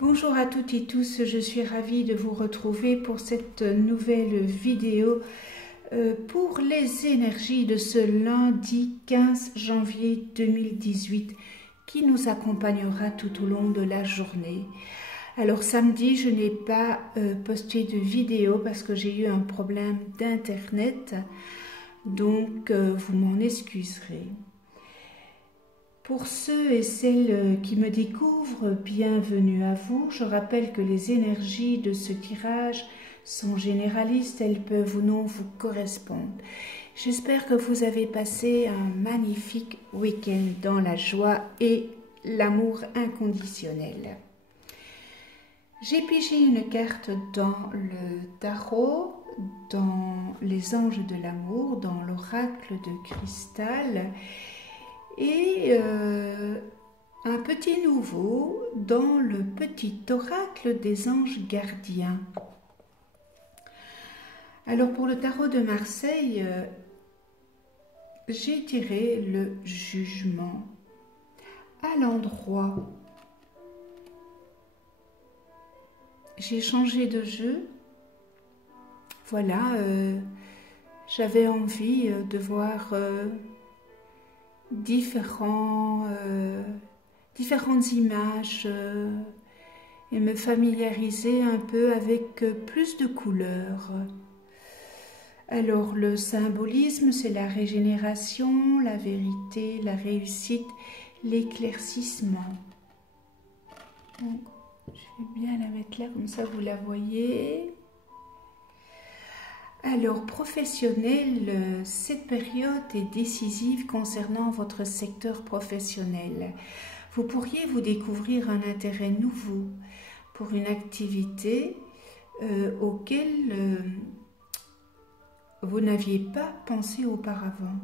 Bonjour à toutes et tous, je suis ravie de vous retrouver pour cette nouvelle vidéo pour les énergies de ce lundi 15 janvier 2018 qui nous accompagnera tout au long de la journée. Alors samedi, je n'ai pas posté de vidéo parce que j'ai eu un problème d'internet, donc vous m'en excuserez. Pour ceux et celles qui me découvrent, bienvenue à vous. Je rappelle que les énergies de ce tirage sont généralistes, elles peuvent ou non vous correspondre. J'espère que vous avez passé un magnifique week-end dans la joie et l'amour inconditionnel. J'ai pigé une carte dans le tarot, dans les anges de l'amour, dans l'oracle de cristal, et un petit nouveau dans le petit oracle des anges gardiens. Alors pour le tarot de Marseille, j'ai tiré le jugement à l'endroit. J'ai changé de jeu. Voilà, j'avais envie de voir différentes images et me familiariser un peu avec plus de couleurs. Alors le symbolisme, c'est la régénération, la vérité, la réussite, l'éclaircissement. Donc, je vais bien la mettre là, comme ça vous la voyez. Alors, professionnel, cette période est décisive concernant votre secteur professionnel. Vous pourriez vous découvrir un intérêt nouveau pour une activité auquel vous n'aviez pas pensé auparavant.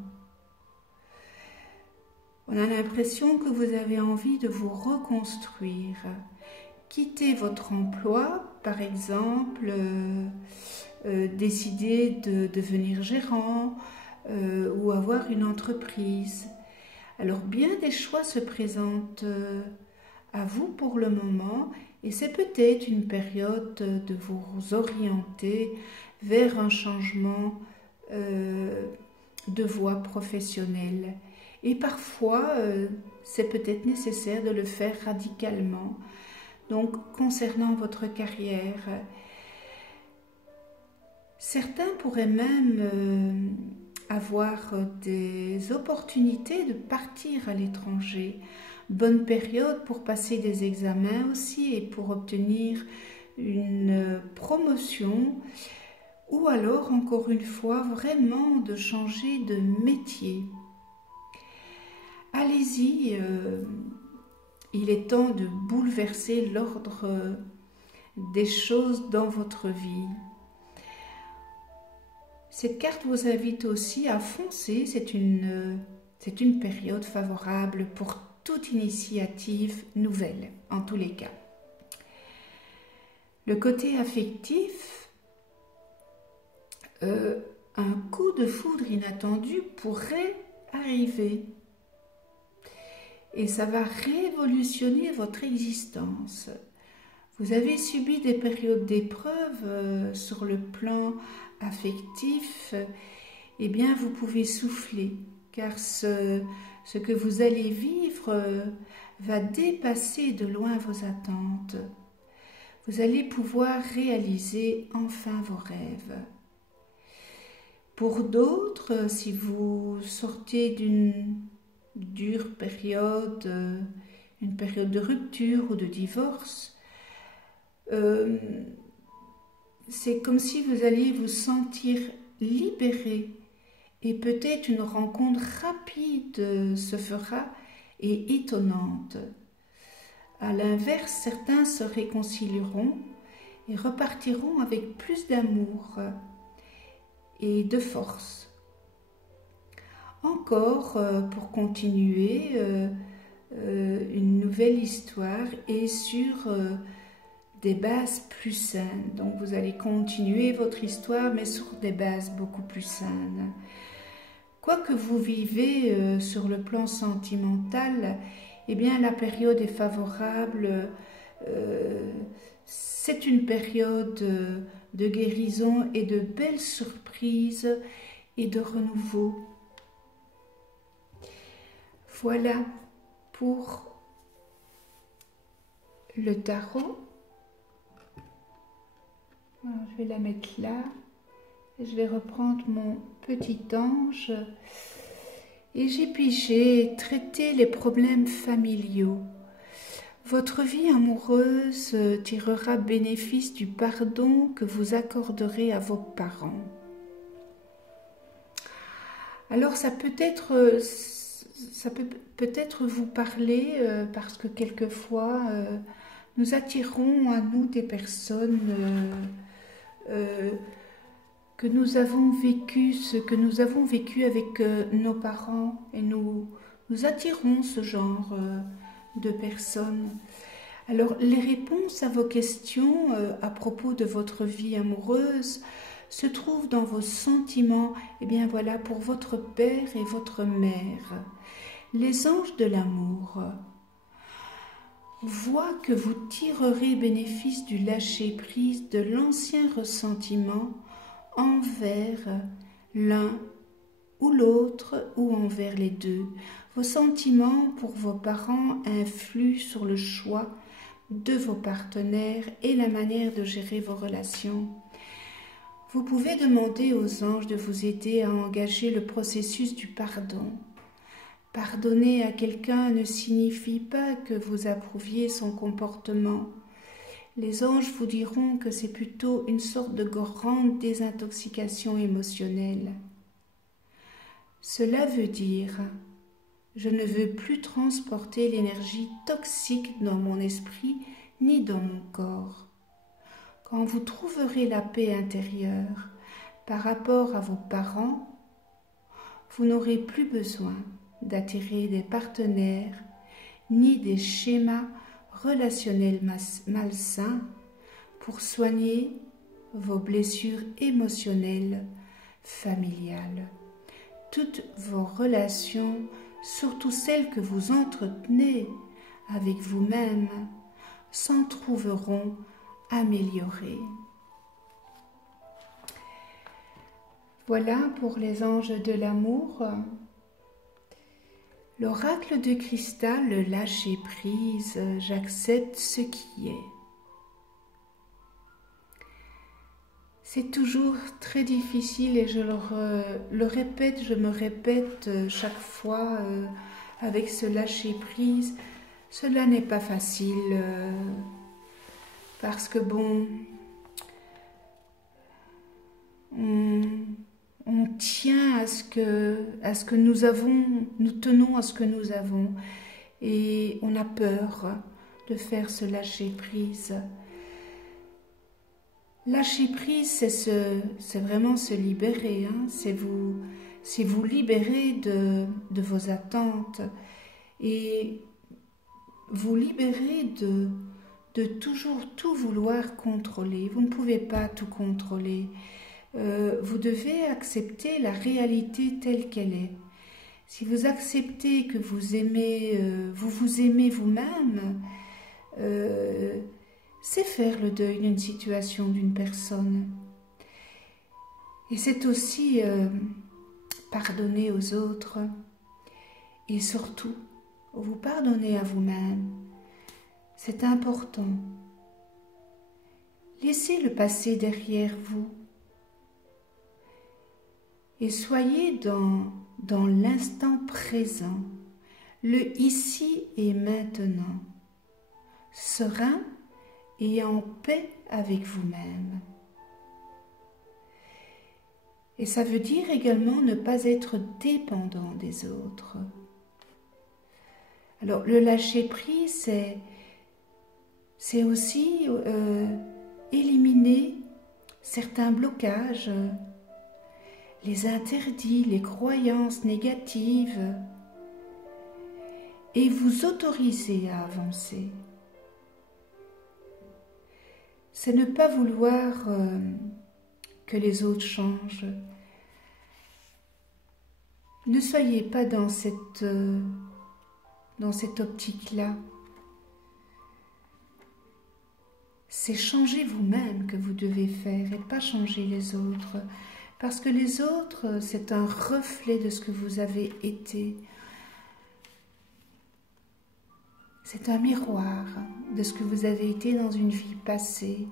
On a l'impression que vous avez envie de vous reconstruire, quitter votre emploi, par exemple, décider de devenir gérant ou avoir une entreprise. Alors bien des choix se présentent à vous pour le moment et c'est peut-être une période de vous orienter vers un changement de voie professionnelle. Et parfois, c'est peut-être nécessaire de le faire radicalement. Donc, concernant votre carrière, certains pourraient même avoir des opportunités de partir à l'étranger. Bonne période pour passer des examens aussi et pour obtenir une promotion ou alors, encore une fois, vraiment de changer de métier. Allez-y, il est temps de bouleverser l'ordre des choses dans votre vie. Cette carte vous invite aussi à foncer, c'est une période favorable pour toute initiative nouvelle, en tous les cas. Le côté affectif, un coup de foudre inattendu pourrait arriver. Et ça va révolutionner votre existence. Vous avez subi des périodes d'épreuve sur le plan affectif, eh bien vous pouvez souffler, car ce que vous allez vivre va dépasser de loin vos attentes. Vous allez pouvoir réaliser enfin vos rêves. Pour d'autres, si vous sortez d'une dure période, une période de rupture ou de divorce, c'est comme si vous alliez vous sentir libéré et peut-être une rencontre rapide se fera et étonnante. À l'inverse, certains se réconcilieront et repartiront avec plus d'amour et de force. Encore, pour continuer, une nouvelle histoire est sur des bases plus saines. Donc vous allez continuer votre histoire, mais sur des bases beaucoup plus saines. Quoi que vous vivez sur le plan sentimental, eh bien la période est favorable c'est une période de guérison et de belles surprises et de renouveau. Voilà pour le tarot. Alors, je vais la mettre là. Je vais reprendre mon petit ange. Et j'ai traité les problèmes familiaux. Votre vie amoureuse tirera bénéfice du pardon que vous accorderez à vos parents. Alors ça peut peut-être vous parler parce que quelquefois nous attirons à nous des personnes que nous avons vécu, ce que nous avons vécu avec nos parents, et nous attirons ce genre de personnes. Alors, les réponses à vos questions à propos de votre vie amoureuse se trouvent dans vos sentiments, et bien voilà, pour votre père et votre mère. Les anges de l'amour voient que vous tirerez bénéfice du lâcher-prise de l'ancien ressentiment envers l'un ou l'autre ou envers les deux. Vos sentiments pour vos parents influent sur le choix de vos partenaires et la manière de gérer vos relations. Vous pouvez demander aux anges de vous aider à engager le processus du pardon. Pardonner à quelqu'un ne signifie pas que vous approuviez son comportement. Les anges vous diront que c'est plutôt une sorte de grande désintoxication émotionnelle. Cela veut dire « Je ne veux plus transporter l'énergie toxique dans mon esprit ni dans mon corps ». Quand vous trouverez la paix intérieure par rapport à vos parents, vous n'aurez plus besoin d'attirer des partenaires ni des schémas relationnels malsains pour soigner vos blessures émotionnelles familiales. Toutes vos relations, surtout celles que vous entretenez avec vous-même, s'en trouveront améliorées. Voilà pour les anges de l'amour. L'oracle de cristal, le lâcher prise, j'accepte ce qui est. C'est toujours très difficile et je me répète chaque fois avec ce lâcher prise. Cela n'est pas facile parce que bon, on tient à ce que nous avons, nous tenons à ce que nous avons et on a peur de faire ce lâcher prise. Lâcher prise, c'est vraiment se libérer, hein? C'est vous libérer de vos attentes et vous libérer de toujours tout vouloir contrôler. Vous ne pouvez pas tout contrôler. Vous devez accepter la réalité telle qu'elle est. Si vous acceptez que vous aimez, vous aimez vous-même, c'est faire le deuil d'une situation, d'une personne. Et c'est aussi pardonner aux autres et surtout vous pardonner à vous-même. C'est important. Laissez le passé derrière vous et soyez dans l'instant présent, le ici et maintenant, serein et en paix avec vous-même. Et ça veut dire également ne pas être dépendant des autres. Alors le lâcher-prise, c'est aussi éliminer certains blocages, les interdits, les croyances négatives et vous autoriser à avancer. C'est ne pas vouloir que les autres changent. Ne soyez pas dans cette optique-là. c'est changer vous-même que vous devez faire et pas changer les autres. Parce que les autres, c'est un reflet de ce que vous avez été. C'est un miroir de ce que vous avez été dans une vie passée.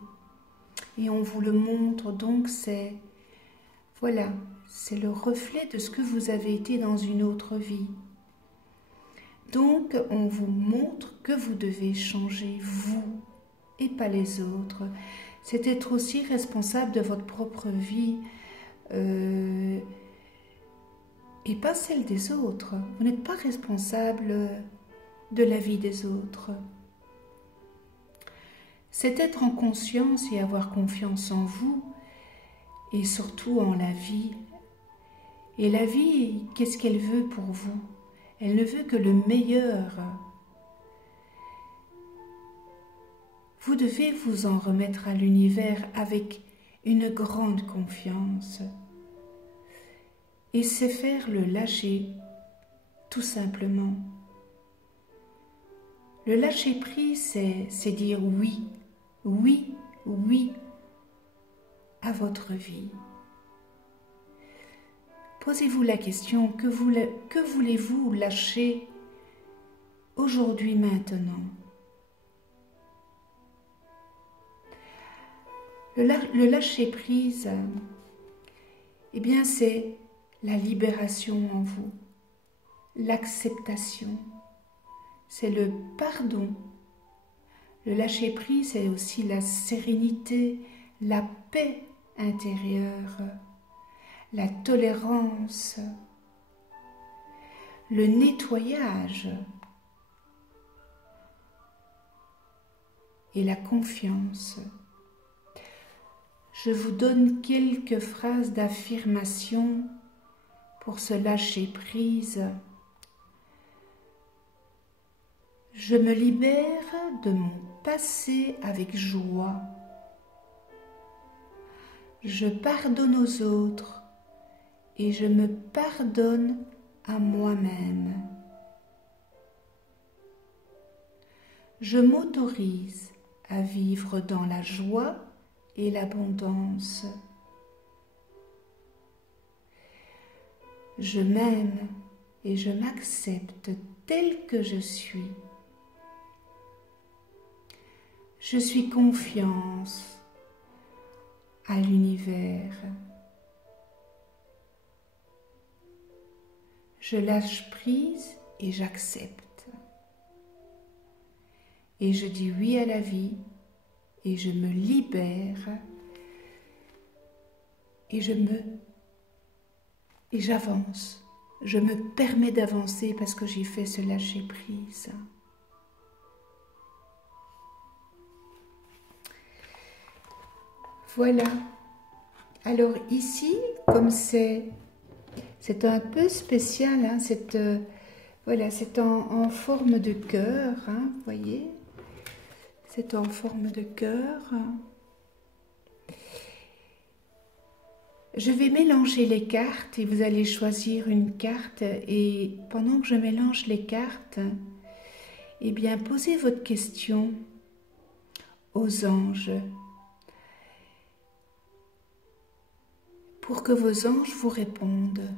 Et on vous le montre, donc c'est, voilà, c'est le reflet de ce que vous avez été dans une autre vie. Donc, on vous montre que vous devez changer, vous, et pas les autres. C'est être aussi responsable de votre propre vie et pas celle des autres. Vous n'êtes pas responsable de la vie des autres. C'est être en conscience et avoir confiance en vous et surtout en la vie. Et la vie, qu'est-ce qu'elle veut pour vous? Elle ne veut que le meilleur. Vous devez vous en remettre à l'univers avec une grande confiance. Et c'est faire le lâcher, tout simplement. Le lâcher prise, c'est dire oui, oui, oui à votre vie. Posez-vous la question, que voulez-vous lâcher aujourd'hui, maintenant? Le lâcher-prise, eh bien, c'est la libération en vous, l'acceptation, c'est le pardon. Le lâcher-prise, c'est aussi la sérénité, la paix intérieure, la tolérance, le nettoyage et la confiance. Je vous donne quelques phrases d'affirmation pour se lâcher prise. Je me libère de mon passé avec joie. Je pardonne aux autres et je me pardonne à moi-même. Je m'autorise à vivre dans la joie et l'abondance. Je m'aime et je m'accepte tel que je suis. Je suis confiance à l'univers. Je lâche prise et j'accepte. Et je dis oui à la vie et je me libère et j'avance. Je me permets d'avancer parce que j'ai fait ce lâcher prise. Voilà. Alors ici, comme c'est un peu spécial, hein, voilà, c'est en forme de cœur, hein, vous voyez, c'est en forme de cœur. Je vais mélanger les cartes et vous allez choisir une carte et pendant que je mélange les cartes, eh bien, posez votre question aux anges pour que vos anges vous répondent.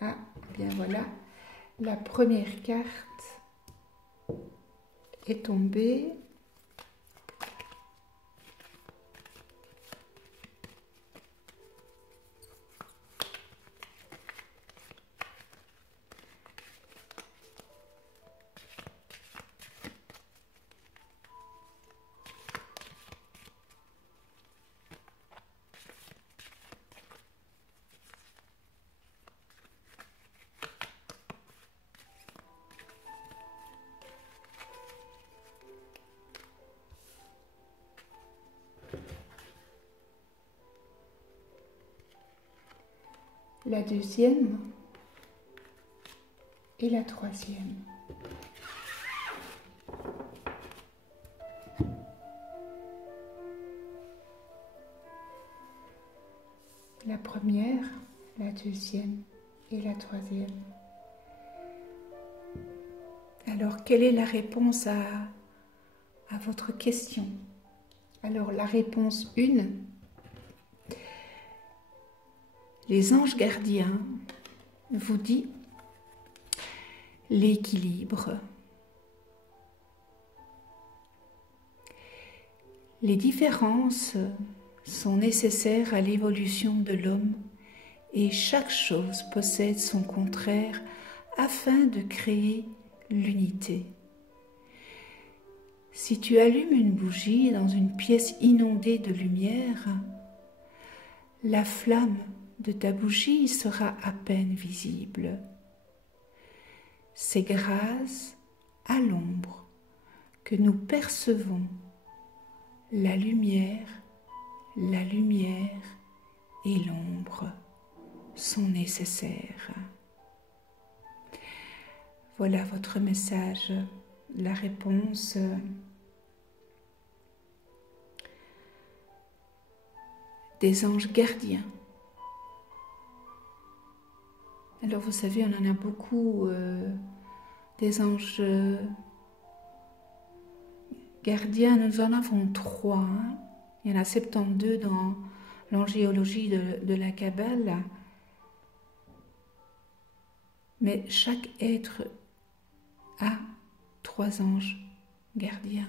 Ah, bien voilà, la première carte est tombée. La deuxième et la troisième. La première, la deuxième et la troisième. Alors, quelle est la réponse à votre question? Alors, la réponse 1, les anges gardiens vous disent l'équilibre. Les différences sont nécessaires à l'évolution de l'homme et chaque chose possède son contraire afin de créer l'unité. Si tu allumes une bougie dans une pièce inondée de lumière, la flamme de ta bougie sera à peine visible. C'est grâce à l'ombre que nous percevons la lumière et l'ombre sont nécessaires. Voilà votre message, la réponse des anges gardiens. Alors vous savez, on en a beaucoup des anges gardiens, nous en avons 3. Hein. Il y en a 72 dans l'angéologie de la Kabbale. Mais chaque être a 3 anges gardiens.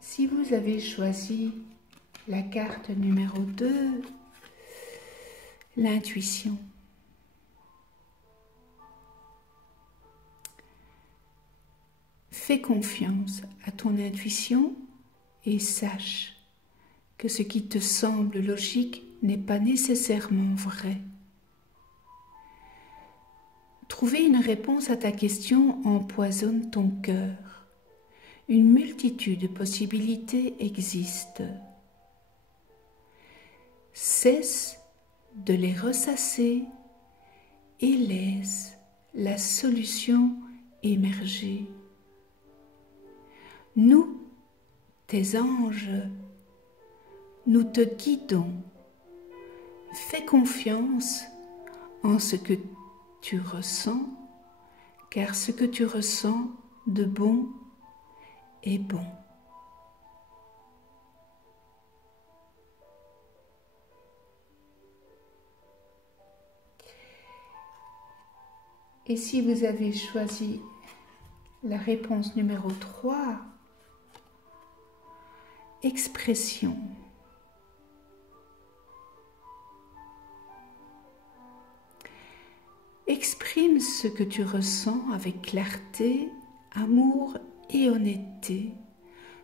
Si vous avez choisi la carte numéro 2, l'intuition. Fais confiance à ton intuition et sache que ce qui te semble logique n'est pas nécessairement vrai. Trouver une réponse à ta question empoisonne ton cœur. Une multitude de possibilités existent. Cesse de les ressasser et laisse la solution émerger. Nous, tes anges, nous te guidons. Fais confiance en ce que tu ressens, car ce que tu ressens de bon est bon. Et si vous avez choisi la réponse numéro 3, expression. Exprime ce que tu ressens avec clarté, amour et honnêteté,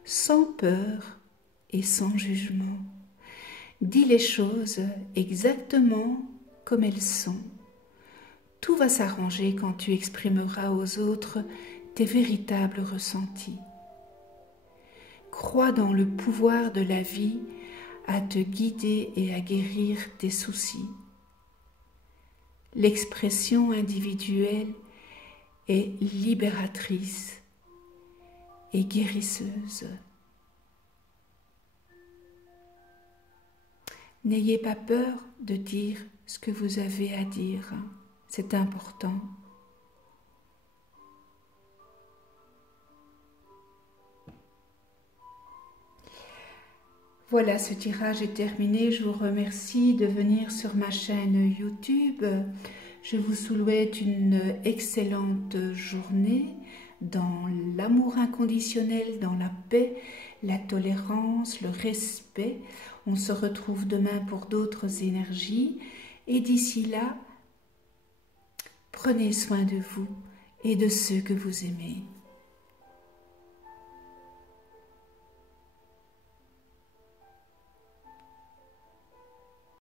sans peur et sans jugement. Dis les choses exactement comme elles sont. Tout va s'arranger quand tu exprimeras aux autres tes véritables ressentis. Crois dans le pouvoir de la vie à te guider et à guérir tes soucis. L'expression individuelle est libératrice et guérisseuse. N'ayez pas peur de dire ce que vous avez à dire, c'est important. Voilà, ce tirage est terminé. Je vous remercie de venir sur ma chaîne YouTube. Je vous souhaite une excellente journée dans l'amour inconditionnel, dans la paix, la tolérance, le respect. On se retrouve demain pour d'autres énergies. Et d'ici là, prenez soin de vous et de ceux que vous aimez.